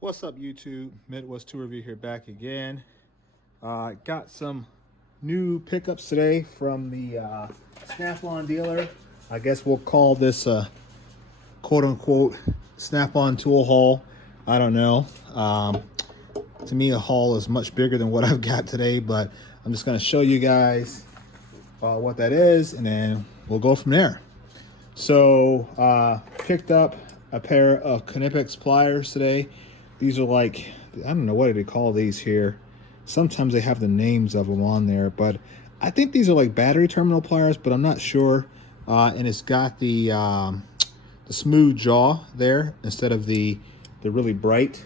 What's up, YouTube? Midwest Tour Review here, back again. Got some new pickups today from the Snap-on dealer. I guess we'll call this a quote-unquote Snap-on tool haul. I don't know. To me, a haul is much bigger than what I've got today, but I'm just going to show you guys what that is, and then we'll go from there. So, picked up a pair of Knipex pliers today. These are like, I don't know, what do they call these here? Sometimes they have the names of them on there, but I think these are like battery terminal pliers, but I'm not sure. And it's got the smooth jaw there instead of the really bright,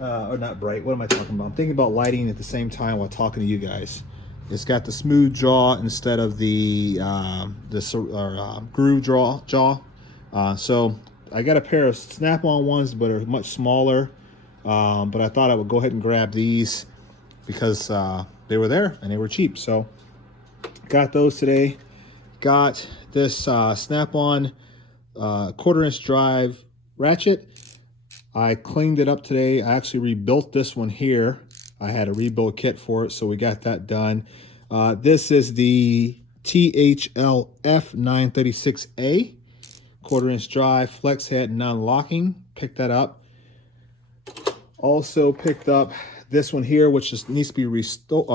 or not bright, what am I talking about? I'm thinking about lighting at the same time while talking to you guys. It's got the smooth jaw instead of the groove jaw. So I got a pair of Snap-on ones, but are much smaller. But I thought I would go ahead and grab these because they were there and they were cheap. So got those today. Got this Snap-on quarter-inch drive ratchet. I cleaned it up today. I actually rebuilt this one here. I had a rebuild kit for it, so we got that done. This is the THLF 936A. Quarter-inch drive, flex head, non-locking. Picked that up. Also picked up this one here, which just needs to be rebuilt,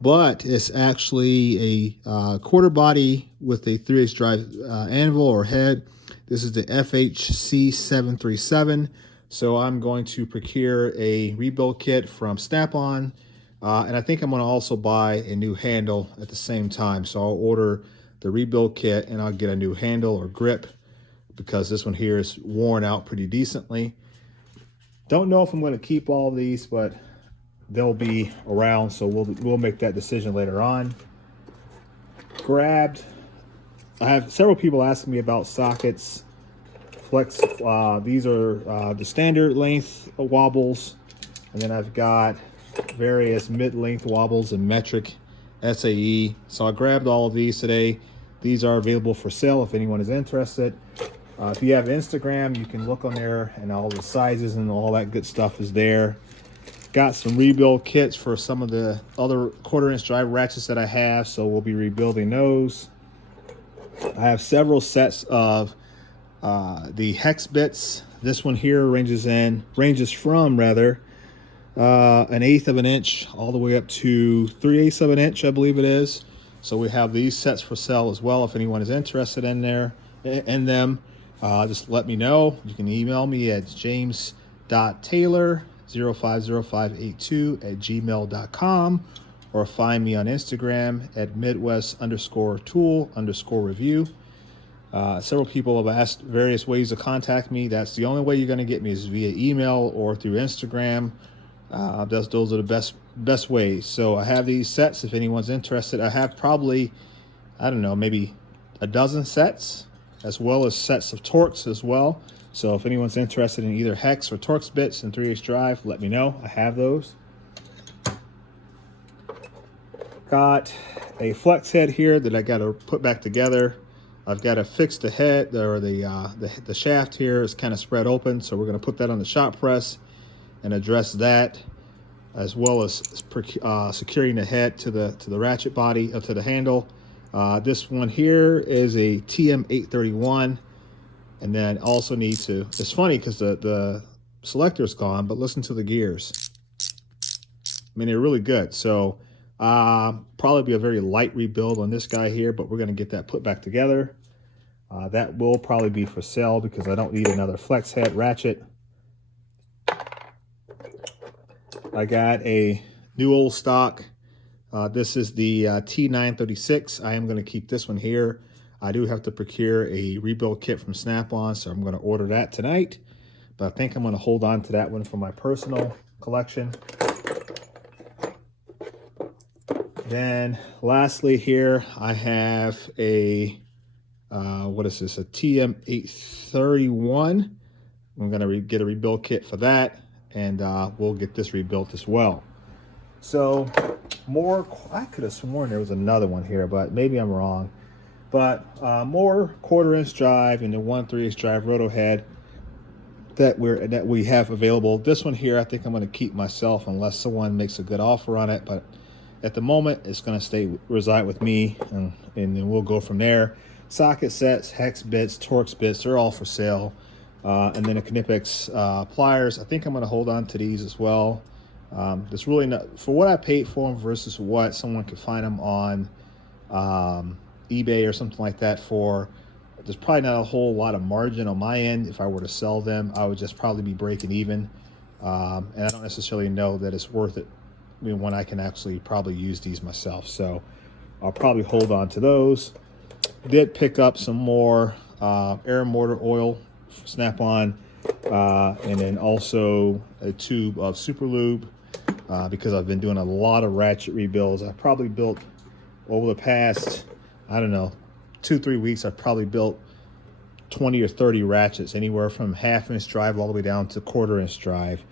but it's actually a quarter body with a 3/8 drive anvil or head. This is the FHC 737. So I'm going to procure a rebuild kit from Snap-on, and I think I'm going to also buy a new handle at the same time. So I'll order the rebuild kit and I'll get a new handle or grip because this one here is worn out pretty decently. Don't know if I'm going to keep all of these, but they'll be around, so we'll make that decision later on. I have several people asking me about sockets, flex. These are the standard length wobbles, and then I've got various mid-length wobbles and metric SAE. So I grabbed all of these today. These are available for sale if anyone is interested. If you have Instagram, you can look on there and all the sizes and all that good stuff is there. Got some rebuild kits for some of the other quarter-inch drive ratchets that I have, so we'll be rebuilding those. I have several sets of the hex bits. This one here ranges from an 1/8 of an inch all the way up to 3/8 of an inch, I believe it is. So we have these sets for sale as well. If anyone is interested in them, just let me know. You can email me at james.taylor050582@gmail.com or find me on Instagram at Midwest_tool_review. Several people have asked various ways to contact me. That's the only way you're going to get me is via email or through Instagram. Those are the best ways. So I have these sets if anyone's interested. I have probably, I don't know, maybe a dozen sets, as well as sets of Torx as well. So if anyone's interested in either hex or Torx bits and 3/8 drive, let me know. I have those. Got a flex head here that I got to put back together. I've got to fix the head, or the shaft here is kind of spread open, so we're going to put that on the shop press and address that, as well as securing the head to the ratchet body, to the handle. This one here is a TM831, and then also need to, it's funny because the selector's gone, but listen to the gears. I mean, they're really good. So probably be a very light rebuild on this guy here, but we're going to get that put back together. That will probably be for sale because I don't need another flex head ratchet. I got a new old stock. This is the T936. I am going to keep this one here. I do have to procure a rebuild kit from Snap-on, so I'm going to order that tonight. But I think I'm going to hold on to that one for my personal collection. Then lastly here, I have a, what is this, a TM831. I'm going to get a rebuild kit for that, and we'll get this rebuilt as well. So more, I could have sworn there was another one here, but maybe I'm wrong. But more 1/4 inch drive and the 1 3/8 drive roto head. that we have available. This one here, I think I'm going to keep myself unless someone makes a good offer on it. But at the moment, it's going to reside with me, and then we'll go from there. Socket sets, hex bits, Torx bits, they're all for sale. And then a Knipex pliers. I think I'm going to hold on to these as well. There's really not, for what I paid for them versus what someone could find them on eBay or something like that for. There's probably not a whole lot of margin on my end. If I were to sell them, I would just probably be breaking even. And I don't necessarily know that it's worth it, I mean, when I can actually probably use these myself. So I'll probably hold on to those. Did pick up some more air mortar oil, Snap-on, and then also a tube of super lube because I've been doing a lot of ratchet rebuilds. I've probably built over the past, I don't know, 2-3 weeks, I've probably built 20 or 30 ratchets, anywhere from 1/2-inch drive all the way down to 1/4-inch drive,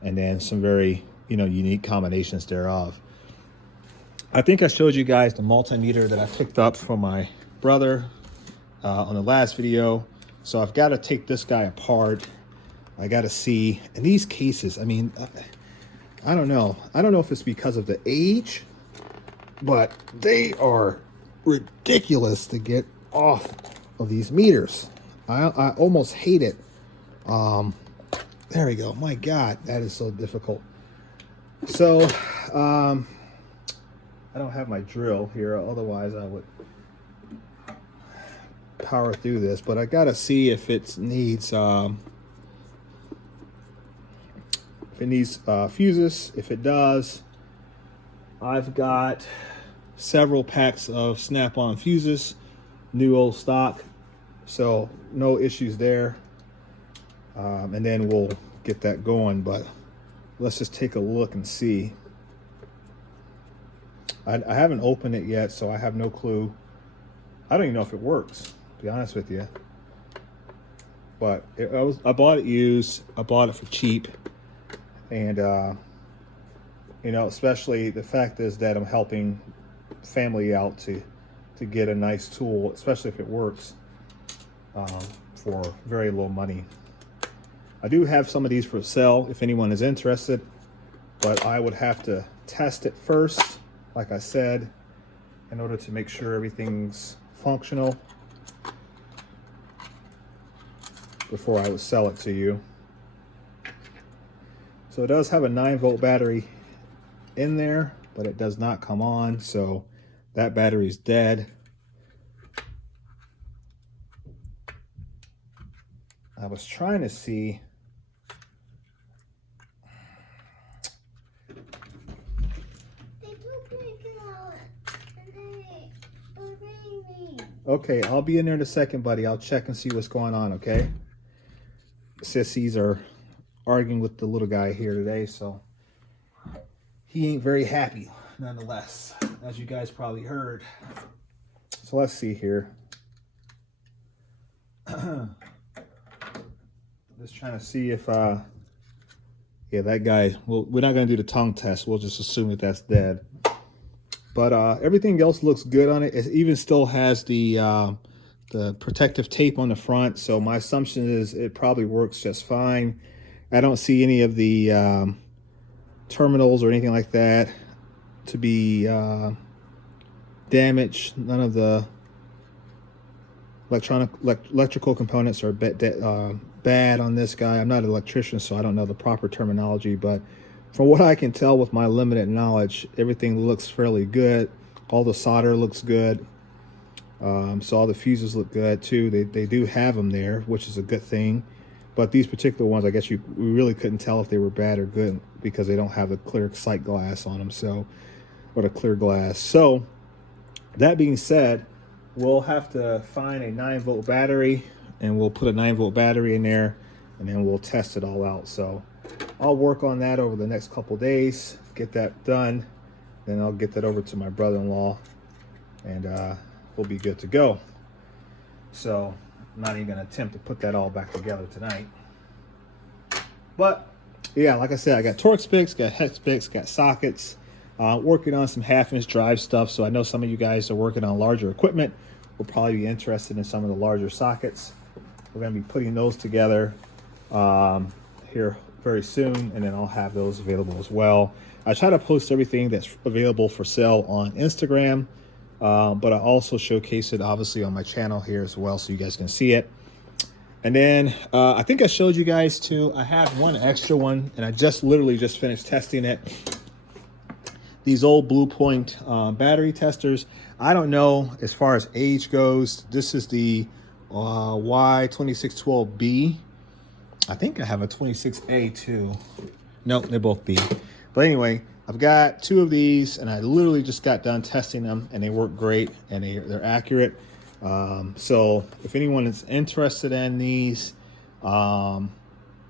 and then some very, unique combinations thereof. I think I showed you guys the multimeter that I picked up from my brother on the last video. So I've got to take this guy apart. I got to see, and these cases, I mean, I don't know. I don't know if it's because of the age, but they are ridiculous to get off of these meters. I almost hate it. There we go. My God, that is so difficult. So I don't have my drill here, otherwise I would power through this, but I gotta see if it needs fuses. If it does, I've got several packs of Snap-on fuses, new old stock, so no issues there. And then we'll get that going, but let's just take a look and see. I haven't opened it yet, so I have no clue. I don't even know if it works, to be honest with you. But I bought it used. I bought it for cheap, and especially the fact is that I'm helping family out to get a nice tool, especially if it works, for very low money. I do have some of these for sale if anyone is interested, but I would have to test it first, like I said, in order to make sure everything's functional before I would sell it to you. So it does have a 9-volt battery in there, but it does not come on, so that battery is dead. I was trying to see. Okay, I'll be in there in a second, buddy. I'll check and see what's going on, okay? Sissies are arguing with the little guy here today, so he ain't very happy, nonetheless, as you guys probably heard. So let's see here. Just trying to see if, yeah, that guy, well, we're not going to do the tongue test. We'll just assume that that's dead. But everything else looks good on it. It even still has the protective tape on the front. So my assumption is it probably works just fine. I don't see any of the terminals or anything like that to be damaged. None of the electrical components are bad on this guy. I'm not an electrician, so I don't know the proper terminology, but from what I can tell with my limited knowledge, everything looks fairly good. All the solder looks good. So all the fuses look good too. They do have them there, which is a good thing. But these particular ones, I guess we really couldn't tell if they were bad or good because they don't have the clear sight glass on them, so, or the clear glass. So that being said, we'll have to find a 9-volt battery, and we'll put a 9-volt battery in there, and then we'll test it all out. So I'll work on that over the next couple days, get that done, then I'll get that over to my brother-in-law, and we'll be good to go. So I'm not even going to attempt to put that all back together tonight. But yeah, like I said, I got Torx picks, got hex picks, got sockets, working on some 1/2-inch drive stuff. So I know some of you guys are working on larger equipment. We'll probably be interested in some of the larger sockets. We're going to be putting those together here very soon, and then I'll have those available as well. I try to post everything that's available for sale on Instagram, but I also showcase it obviously on my channel here as well, so you guys can see it. And then I think I showed you guys too, I have one extra one, and I literally just finished testing it. These old Blue Point battery testers. I don't know as far as age goes. This is the Y2612B. I think I have a 26A too. Nope, they're both B. But anyway, I've got two of these, and I literally just got done testing them, and they work great, and they're accurate. So if anyone is interested in these, let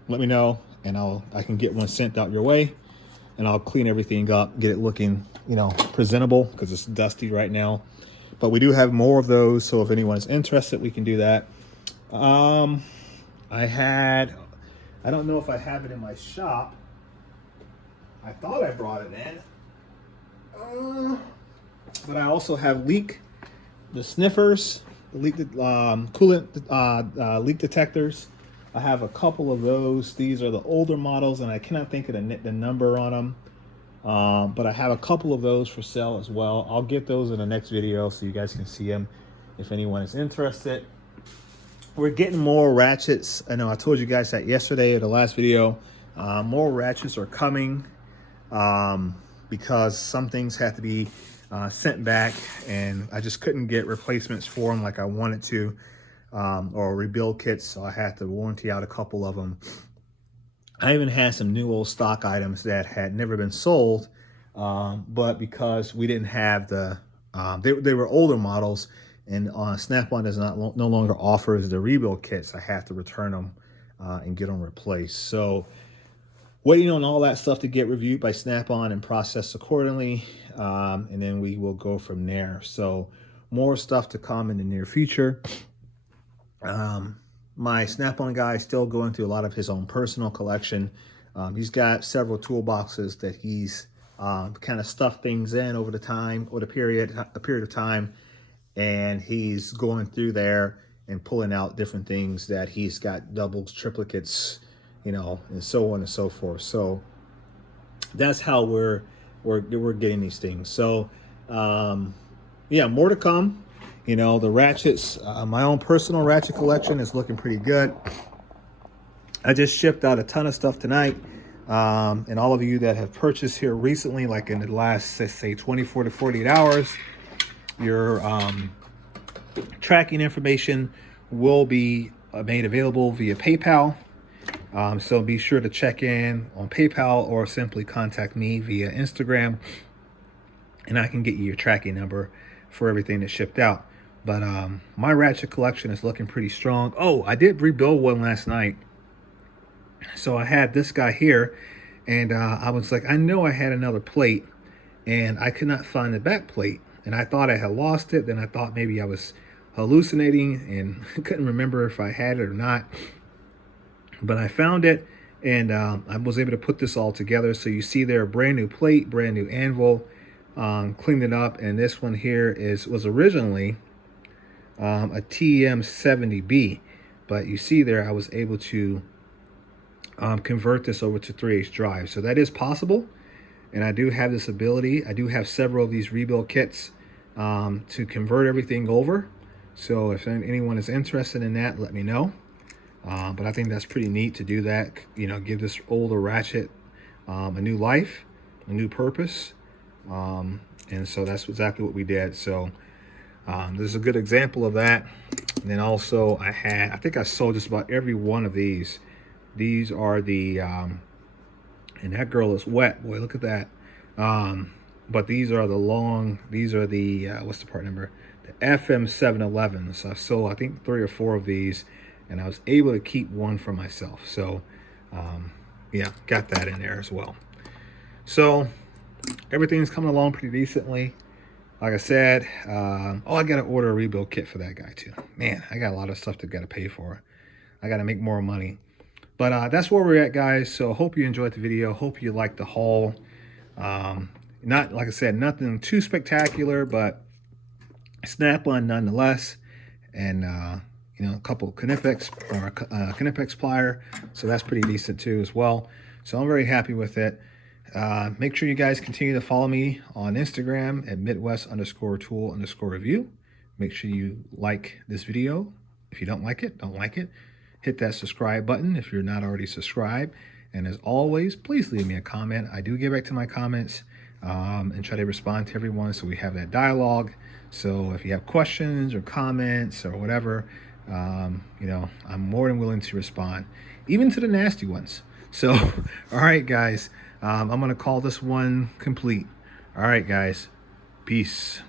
me know, and I can get one sent out your way, and I'll clean everything up, get it looking, you know, presentable, because it's dusty right now. But we do have more of those, so if anyone's interested, we can do that. I don't know if I have it in my shop. I thought I brought it in. But I also have the sniffers, the coolant leak detectors. I have a couple of those. These are the older models, and I cannot think of the number on them. But I have a couple of those for sale as well. I'll get those in the next video so you guys can see them if anyone is interested. We're getting more ratchets. I know I told you guys that yesterday in the last video. More ratchets are coming because some things have to be sent back, and I just couldn't get replacements for them like I wanted to, or rebuild kits, so I had to warranty out a couple of them. I even had some new old stock items that had never been sold, but because we didn't have they were older models, and Snap-on no longer offers the rebuild kits, I have to return them and get them replaced. So waiting on all that stuff to get reviewed by Snap-on and processed accordingly, and then we will go from there. So more stuff to come in the near future. My Snap-on guy is still going through a lot of his own personal collection. He's got several toolboxes that he's kind of stuffed things in over a period of time, and he's going through there and pulling out different things that he's got doubles, triplicates, you know, and so on and so forth. So that's how we're getting these things. So yeah, more to come. You know, the ratchets, my own personal ratchet collection is looking pretty good. I just shipped out a ton of stuff tonight. And all of you that have purchased here recently, like in the last, let's say 24 to 48 hours, your tracking information will be made available via PayPal. So be sure to check in on PayPal, or simply contact me via Instagram, and I can get you your tracking number for everything that's shipped out. But my ratchet collection is looking pretty strong. Oh, I did rebuild one last night. So I had this guy here, and I was like, I know I had another plate, and I could not find the back plate. And I thought I had lost it. Then I thought maybe I was hallucinating and couldn't remember if I had it or not. But I found it, and I was able to put this all together. So you see there, a brand new plate, brand new anvil, cleaned it up. And this one here was originally a TM70B, but you see there, I was able to convert this over to 3H drive. So that is possible, and I do have this ability. I do have several of these rebuild kits to convert everything over. So if anyone is interested in that, let me know. But I think that's pretty neat to do that, you know, give this older ratchet a new life, a new purpose. And so that's exactly what we did. So this is a good example of that. And then also I think I sold just about every one of these. These are the, and that girl is wet, boy, look at that. But these are the what's the part number? The FM711. So I sold, I think, 3 or 4 of these, and I was able to keep one for myself. So yeah, got that in there as well. So everything's coming along pretty decently. Like I said, oh, I got to order a rebuild kit for that guy too. Man, I got a lot of stuff to pay for. I got to make more money. But that's where we're at, guys. So hope you enjoyed the video. Hope you liked the haul. Not, like I said, nothing too spectacular, but Snap-on nonetheless. And you know, a couple Knipex or Knipex plier, so that's pretty decent too as well. So I'm very happy with it. Make sure you guys continue to follow me on Instagram at Midwest_tool_review. Make sure you like this video. If you don't like it, don't like it. Hit that subscribe button if you're not already subscribed. And as always, please leave me a comment. I do get back to my comments and try to respond to everyone so we have that dialogue. So if you have questions or comments or whatever, you know, I'm more than willing to respond, even to the nasty ones. So, all right, guys, I'm going to call this one complete. All right, guys, peace.